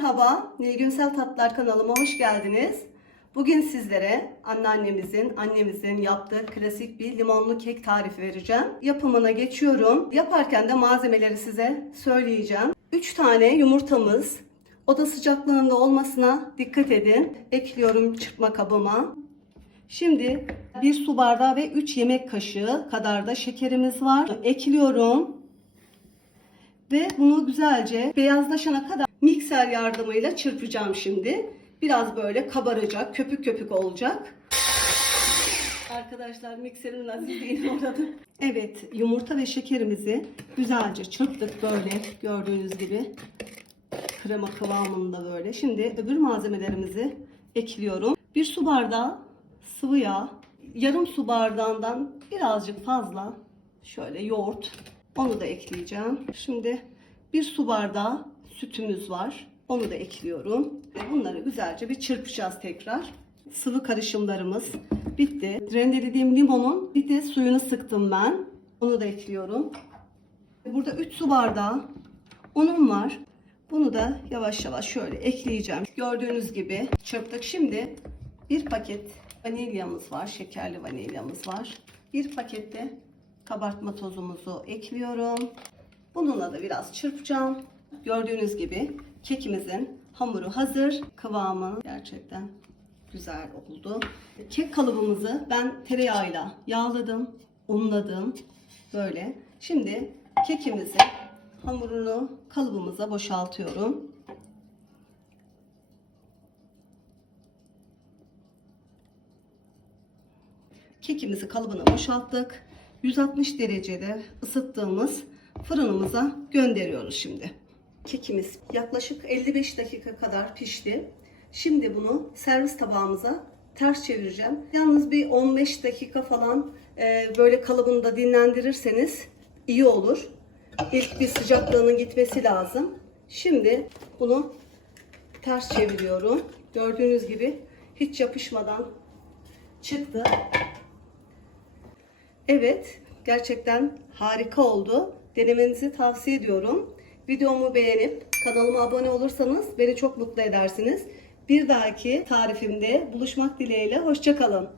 Yöresel Tatlılar kanalıma hoş geldiniz. Bugün sizlere anneannemizin, annemizin yaptığı klasik bir limonlu kek tarifi vereceğim. Yapımına geçiyorum. Yaparken de malzemeleri size söyleyeceğim. 3 tane yumurtamız, oda sıcaklığında olmasına dikkat edin. Ekliyorum çırpma kabıma. Şimdi 1 su bardağı ve 3 yemek kaşığı kadar da şekerimiz var. Ekliyorum. Ve bunu güzelce beyazlaşana kadar mikser yardımıyla çırpacağım şimdi. Biraz böyle kabaracak, köpük köpük olacak. Arkadaşlar mikserimin azizliğine uğradım. Evet, yumurta ve şekerimizi güzelce çırptık böyle gördüğünüz gibi. Krema kıvamında böyle. Şimdi öbür malzemelerimizi ekliyorum. Bir su bardağı sıvı yağ, yarım su bardağından birazcık fazla şöyle yoğurt. Onu da ekleyeceğim. Şimdi bir su bardağı sütümüz var. Onu da ekliyorum. Bunları güzelce bir çırpacağız tekrar. Sıvı karışımlarımız bitti. Rendelediğim limonun bir de suyunu sıktım ben. Onu da ekliyorum. Burada 3 su bardağı unum var. Bunu da yavaş yavaş şöyle ekleyeceğim. Gördüğünüz gibi çırptık. Şimdi bir paket vanilyamız var. Şekerli vanilyamız var. Bir pakette kabartma tozumuzu ekliyorum. Bununla da biraz çırpacağım. Gördüğünüz gibi kekimizin hamuru hazır. Kıvamı gerçekten güzel oldu. Kek kalıbımızı ben tereyağıyla yağladım, unladım. Böyle. Şimdi kekimizin hamurunu kalıbımıza boşaltıyorum. Kekimizi kalıbına boşalttık. 160 derecede ısıttığımız fırınımıza gönderiyoruz şimdi. Kekimiz yaklaşık 55 dakika kadar pişti. Şimdi bunu servis tabağımıza ters çevireceğim. Yalnız bir 15 dakika falan e, böyle kalıbında dinlendirirseniz iyi olur. İlk bir sıcaklığının gitmesi lazım. Şimdi bunu ters çeviriyorum. Gördüğünüz gibi hiç yapışmadan çıktı. Evet, gerçekten harika oldu. Denemenizi tavsiye ediyorum. Videomu beğenip kanalıma abone olursanız beni çok mutlu edersiniz. Bir dahaki tarifimde buluşmak dileğiyle. Hoşçakalın.